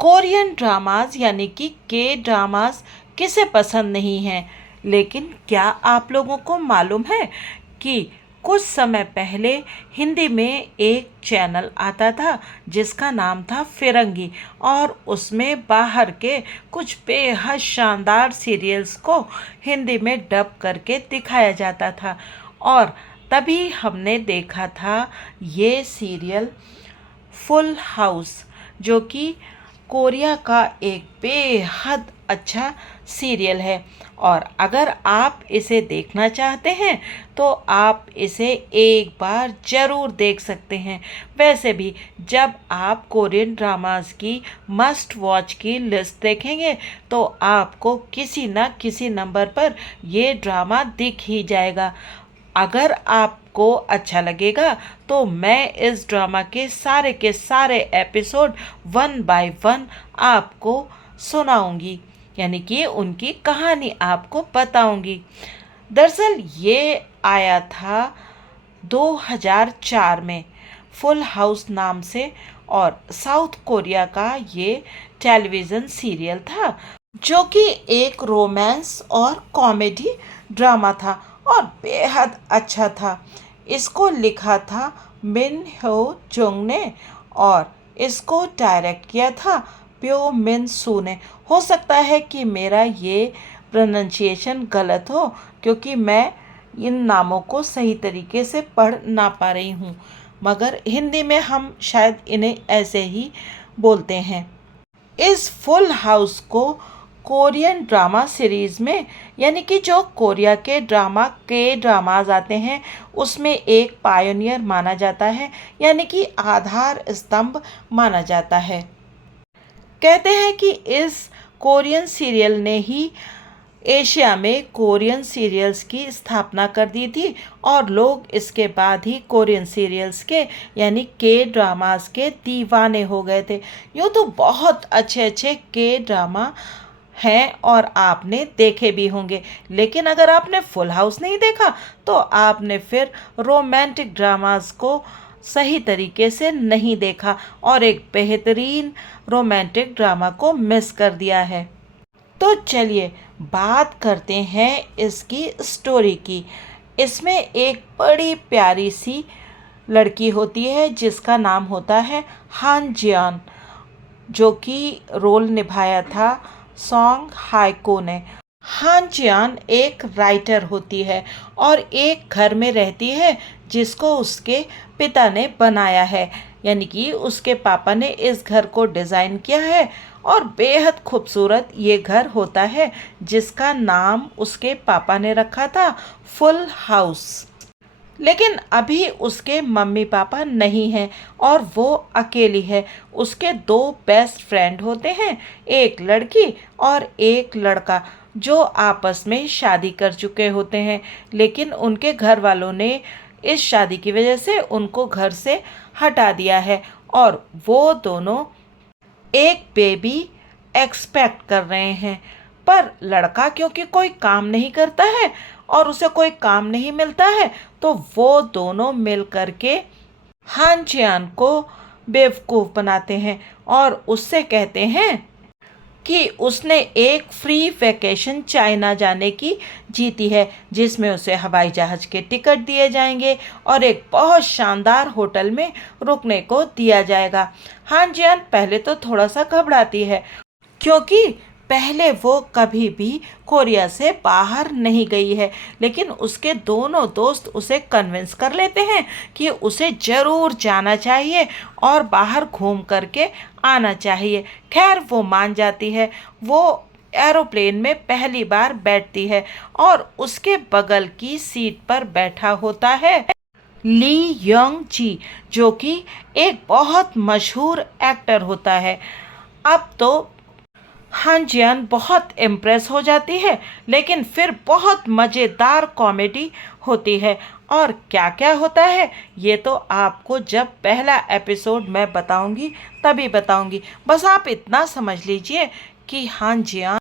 Korean dramas यानी कि के ड्रामास किसे पसंद नहीं हैं। लेकिन क्या आप लोगों को मालूम है कि कुछ समय पहले हिंदी में एक चैनल आता था जिसका नाम था फिरंगी, और उसमें बाहर के कुछ बेहद शानदार सीरियल्स को हिंदी में डब करके दिखाया जाता था। और तभी हमने देखा था ये सीरियल फुल हाउस, जो कि कोरिया का एक बेहद अच्छा सीरियल है। और अगर आप इसे देखना चाहते हैं तो आप इसे एक बार ज़रूर देख सकते हैं। वैसे भी जब आप कोरियन ड्रामास की मस्ट वॉच की लिस्ट देखेंगे तो आपको किसी न किसी नंबर पर ये ड्रामा दिख ही जाएगा। अगर आपको अच्छा लगेगा तो मैं इस ड्रामा के सारे एपिसोड वन बाय वन आपको सुनाऊंगी, यानी कि उनकी कहानी आपको बताऊंगी। दरअसल ये आया था 2004 में फुल हाउस नाम से, और साउथ कोरिया का ये टेलीविज़न सीरियल था जो कि एक रोमांस और कॉमेडी ड्रामा था और बेहद अच्छा था। इसको लिखा था मिन हो जुंग ने, और इसको डायरेक्ट किया था प्यो मिन सू ने। हो सकता है कि मेरा ये प्रोनंसिएशन गलत हो, क्योंकि मैं इन नामों को सही तरीके से पढ़ ना पा रही हूँ, मगर हिंदी में हम शायद इन्हें ऐसे ही बोलते हैं। इस फुल हाउस को कोरियन ड्रामा सीरीज़ में, यानी कि जो कोरिया के ड्रामाज आते हैं उसमें एक पायोनियर माना जाता है, यानी कि आधार स्तंभ माना जाता है। कहते हैं कि इस कोरियन सीरियल ने ही एशिया में कोरियन सीरियल्स की स्थापना कर दी थी, और लोग इसके बाद ही कोरियन सीरियल्स के यानी के ड्रामास के दीवाने हो गए थे। यूँ तो बहुत अच्छे अच्छे के ड्रामा हैं और आपने देखे भी होंगे, लेकिन अगर आपने फुल हाउस नहीं देखा तो आपने फिर रोमांटिक ड्रामास को सही तरीके से नहीं देखा और एक बेहतरीन रोमांटिक ड्रामा को मिस कर दिया है। तो चलिए बात करते हैं इसकी स्टोरी की। इसमें एक बड़ी प्यारी सी लड़की होती है जिसका नाम होता है हान जियान, जो कि रोल निभाया था सॉन्ग हायको ने। हान जियान एक राइटर होती है और एक घर में रहती है जिसको उसके पिता ने बनाया है, यानी कि उसके पापा ने इस घर को डिज़ाइन किया है, और बेहद खूबसूरत ये घर होता है जिसका नाम उसके पापा ने रखा था फुल हाउस। लेकिन अभी उसके मम्मी पापा नहीं हैं और वो अकेली है। उसके दो बेस्ट फ्रेंड होते हैं, एक लड़की और एक लड़का, जो आपस में शादी कर चुके होते हैं, लेकिन उनके घर वालों ने इस शादी की वजह से उनको घर से हटा दिया है, और वो दोनों एक बेबी एक्सपेक्ट कर रहे हैं। पर लड़का क्योंकि कोई काम नहीं करता है और उसे कोई काम नहीं मिलता है, तो वो दोनों मिल करके हान चियान को बेवकूफ़ बनाते हैं और उससे कहते हैं कि उसने एक फ्री वैकेशन चाइना जाने की जीती है, जिसमें उसे हवाई जहाज़ के टिकट दिए जाएंगे और एक बहुत शानदार होटल में रुकने को दिया जाएगा। हान जियान पहले तो थोड़ा सा घबराती है, क्योंकि पहले वो कभी भी कोरिया से बाहर नहीं गई है, लेकिन उसके दोनों दोस्त उसे कन्विंस कर लेते हैं कि उसे ज़रूर जाना चाहिए और बाहर घूम करके आना चाहिए। खैर वो मान जाती है। वो एरोप्लेन में पहली बार बैठती है और उसके बगल की सीट पर बैठा होता है ली योंग जी, जो कि एक बहुत मशहूर एक्टर होता है। अब तो हान जियान बहुत इम्प्रेस हो जाती है, लेकिन फिर बहुत मज़ेदार कॉमेडी होती है। और क्या क्या होता है ये तो आपको जब पहला एपिसोड मैं बताऊंगी तभी बताऊंगी। बस आप इतना समझ लीजिए कि हान जियान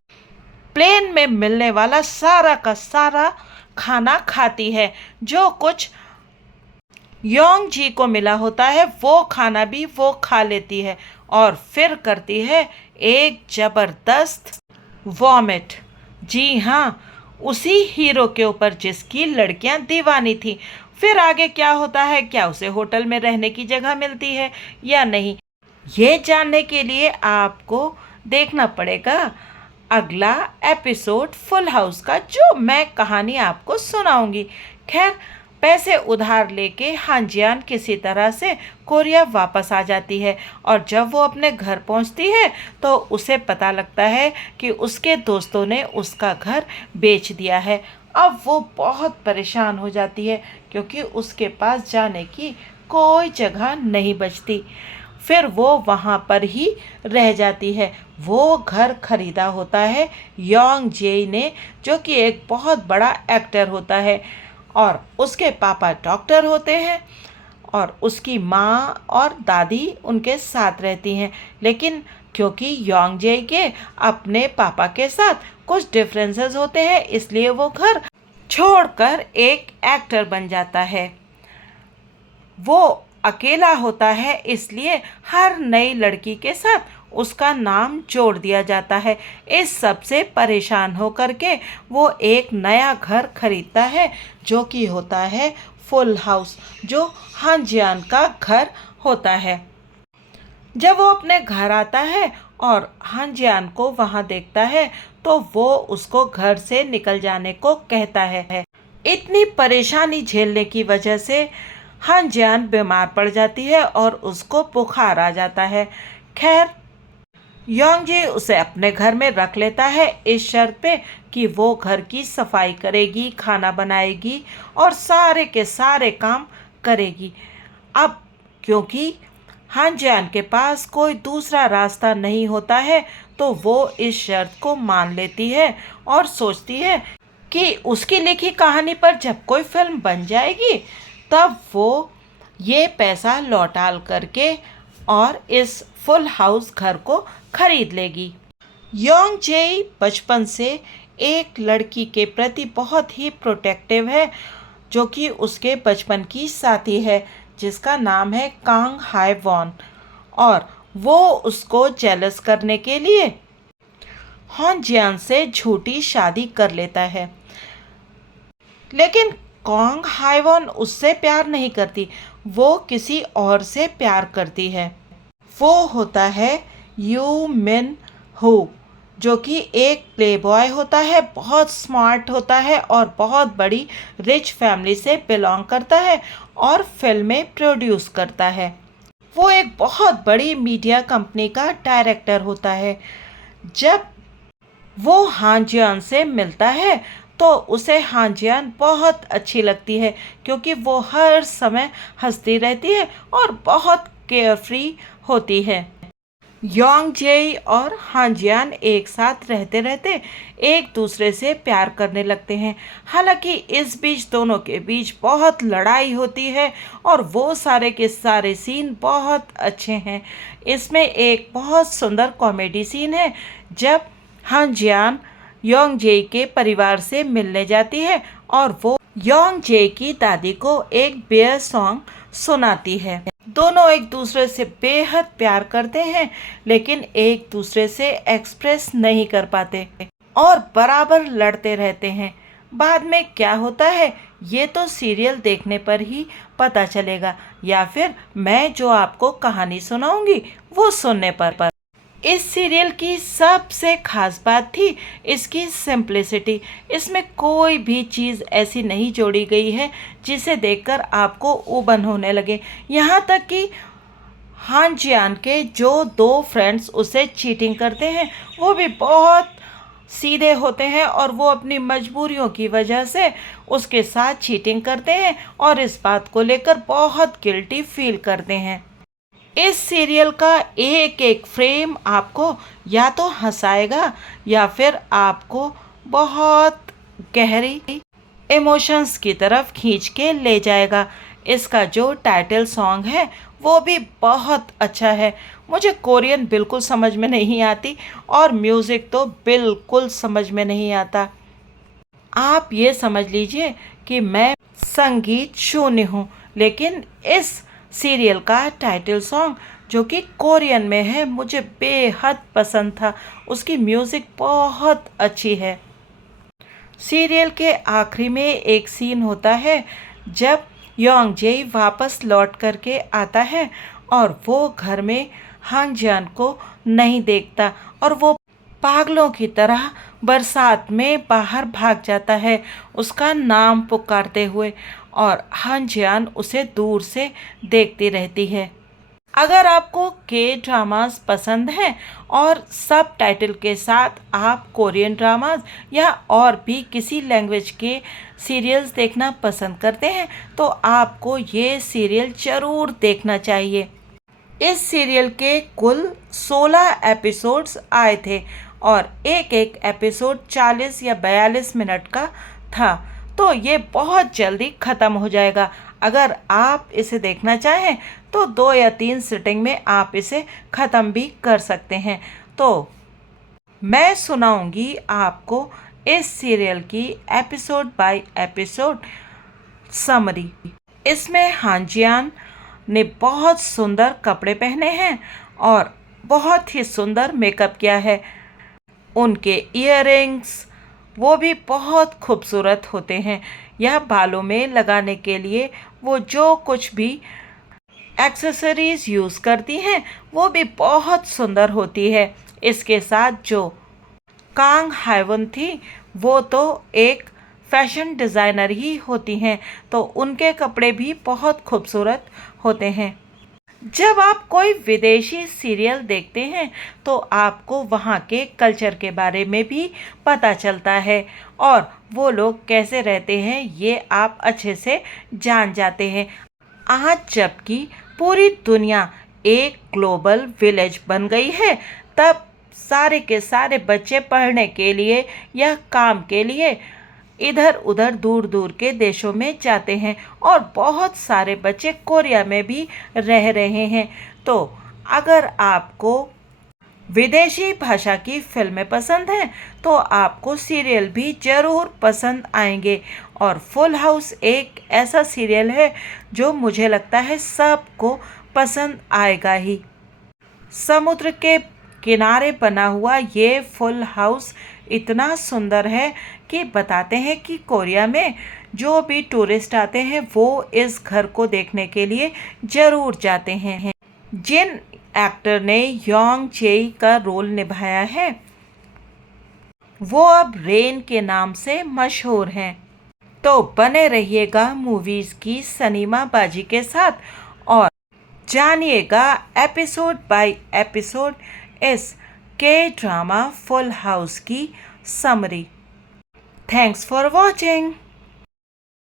प्लेन में मिलने वाला सारा का सारा खाना खाती है। जो कुछ योंग जी को मिला होता है वो खाना भी वो खा लेती है, और फिर करती है एक जबरदस्त वॉमिट। जी हाँ, उसी हीरो के ऊपर जिसकी लड़कियां दीवानी थी। फिर आगे क्या होता है, क्या उसे होटल में रहने की जगह मिलती है या नहीं, ये जानने के लिए आपको देखना पड़ेगा अगला एपिसोड फुल हाउस का, जो मैं कहानी आपको सुनाऊंगी। खैर, पैसे उधार लेके हांजियान किसी तरह से कोरिया वापस आ जाती है और जब वो अपने घर पहुंचती है तो उसे पता लगता है कि उसके दोस्तों ने उसका घर बेच दिया है। अब वो बहुत परेशान हो जाती है क्योंकि उसके पास जाने की कोई जगह नहीं बचती। फिर वो वहाँ पर ही रह जाती है। वो घर खरीदा होता है योंग जे ने, जो कि एक बहुत बड़ा एक्टर होता है, और उसके पापा डॉक्टर होते हैं और उसकी माँ और दादी उनके साथ रहती हैं। लेकिन क्योंकि योंग जे के अपने पापा के साथ कुछ डिफरेंसेस होते हैं, इसलिए वो घर छोड़कर एक एक्टर बन जाता है। वो अकेला होता है, इसलिए हर नई लड़की के साथ उसका नाम जोड़ दिया जाता है। इस सब से परेशान होकर के वो एक नया घर खरीदता है, जो कि होता है फुल हाउस, जो हांजियान का घर होता है। जब वो अपने घर आता है और हांजियान को वहां देखता है तो वो उसको घर से निकल जाने को कहता है। इतनी परेशानी झेलने की वजह से हांजियान बीमार पड़ जाती है और उसको बुखार आ जाता है। खैर, योंगजी उसे अपने घर में रख लेता है इस शर्त पे कि वो घर की सफाई करेगी, खाना बनाएगी और सारे के सारे काम करेगी। अब क्योंकि हांजियान के पास कोई दूसरा रास्ता नहीं होता है तो वो इस शर्त को मान लेती है और सोचती है कि उसकी लिखी कहानी पर जब कोई फिल्म बन जाएगी तब वो ये पैसा लौटा करके और इस फुल हाउस घर को खरीद लेगी। योंग जे बचपन से एक लड़की के प्रति बहुत ही प्रोटेक्टिव है, जो कि उसके बचपन की साथी है, जिसका नाम है कांग हाई वॉन, और वो उसको जेलस करने के लिए हॉन्जियान से झूठी शादी कर लेता है। लेकिन कांग हाईवॉन उससे प्यार नहीं करती, वो किसी और से प्यार करती है। वो होता है यू मिन हो, जो कि एक प्लेबॉय होता है, बहुत स्मार्ट होता है और बहुत बड़ी रिच फैमिली से बिलोंग करता है और फिल्में प्रोड्यूस करता है। वो एक बहुत बड़ी मीडिया कंपनी का डायरेक्टर होता है। जब वो हांजियान से मिलता है तो उसे हांजियान बहुत अच्छी लगती है, क्योंकि वो हर समय हंसती रहती है और बहुत केयरफ्री होती है। योंग जे और हांजियान एक साथ रहते रहते एक दूसरे से प्यार करने लगते हैं। हालांकि इस बीच दोनों के बीच बहुत लड़ाई होती है और वो सारे के सारे सीन बहुत अच्छे हैं। इसमें एक बहुत सुंदर कॉमेडी सीन है जब हांजियान योंग जे के परिवार से मिलने जाती है और वो योंग जे की दादी को एक बेयर सॉन्ग सुनाती है। दोनों एक दूसरे से बेहद प्यार करते हैं, लेकिन एक दूसरे से एक्सप्रेस नहीं कर पाते और बराबर लड़ते रहते हैं। बाद में क्या होता है ये तो सीरियल देखने पर ही पता चलेगा, या फिर मैं जो आपको कहानी सुनाऊंगी वो सुनने पर। इस सीरियल की सबसे खास बात थी इसकी सिंप्लिसिटी। इसमें कोई भी चीज़ ऐसी नहीं जोड़ी गई है जिसे देखकर आपको उबन होने लगे। यहाँ तक कि हांजियान के जो दो फ्रेंड्स उसे चीटिंग करते हैं वो भी बहुत सीधे होते हैं और वो अपनी मजबूरियों की वजह से उसके साथ चीटिंग करते हैं और इस बात को लेकर बहुत गिल्टी फील करते हैं। इस सीरियल का एक एक फ्रेम आपको या तो हंसाएगा या फिर आपको बहुत गहरी इमोशंस की तरफ खींच के ले जाएगा। इसका जो टाइटल सॉन्ग है वो भी बहुत अच्छा है। मुझे कोरियन बिल्कुल समझ में नहीं आती और म्यूज़िक तो बिल्कुल समझ में नहीं आता। आप ये समझ लीजिए कि मैं संगीत शून्य हूँ, लेकिन इस सीरियल का टाइटल सॉन्ग जो कि कोरियन में है, मुझे बेहद पसंद था। उसकी म्यूज़िक बहुत अच्छी है। सीरियल के आखिरी में एक सीन होता है जब योंग जेई वापस लौट करके आता है और वो घर में हान जान को नहीं देखता और वो पागलों की तरह बरसात में बाहर भाग जाता है उसका नाम पुकारते हुए, और हान जान उसे दूर से देखती रहती है। अगर आपको के ड्रामास पसंद हैं और सब टाइटल के साथ आप कोरियन ड्रामास या और भी किसी लैंग्वेज के सीरियल्स देखना पसंद करते हैं तो आपको ये सीरियल ज़रूर देखना चाहिए। इस सीरियल के कुल 16 एपिसोड्स आए थे और एक एक एपिसोड 40 या 42 मिनट का था, तो ये बहुत जल्दी ख़त्म हो जाएगा। अगर आप इसे देखना चाहें तो 2 या 3 सिटिंग में आप इसे ख़त्म भी कर सकते हैं। तो मैं सुनाऊंगी आपको इस सीरियल की एपिसोड बाय एपिसोड समरी। इसमें हांजियान ने बहुत सुंदर कपड़े पहने हैं और बहुत ही सुंदर मेकअप किया है। उनके इयररिंग्स वो भी बहुत खूबसूरत होते हैं। यह बालों में लगाने के लिए वो जो कुछ भी एक्सेसरीज यूज़ करती हैं वो भी बहुत सुंदर होती है। इसके साथ जो कांग हाइवन थी वो तो एक फैशन डिज़ाइनर ही होती हैं, तो उनके कपड़े भी बहुत खूबसूरत होते हैं। जब आप कोई विदेशी सीरियल देखते हैं तो आपको वहाँ के कल्चर के बारे में भी पता चलता है और वो लोग कैसे रहते हैं ये आप अच्छे से जान जाते हैं। आज जबकि पूरी दुनिया एक ग्लोबल विलेज बन गई है, तब सारे के सारे बच्चे पढ़ने के लिए या काम के लिए इधर उधर दूर दूर के देशों में जाते हैं और बहुत सारे बच्चे कोरिया में भी रह रहे हैं। तो अगर आपको विदेशी भाषा की फिल्में पसंद हैं तो आपको सीरियल भी ज़रूर पसंद आएंगे। और फुल हाउस एक ऐसा सीरियल है जो मुझे लगता है सबको पसंद आएगा ही। समुद्र के किनारे बना हुआ ये फुल हाउस इतना सुंदर है कि बताते हैं कि कोरिया में जो भी टूरिस्ट आते हैं वो इस घर को देखने के लिए ज़रूर जाते हैं। जिन एक्टर ने योंग जेई का रोल निभाया है वो अब रेन के नाम से मशहूर हैं। तो बने रहिएगा मूवीज़ की सिनेमाबाजी के साथ और जानिएगा एपिसोड बाय एपिसोड इस के ड्रामा फुल हाउस की समरी। Thanks for watching.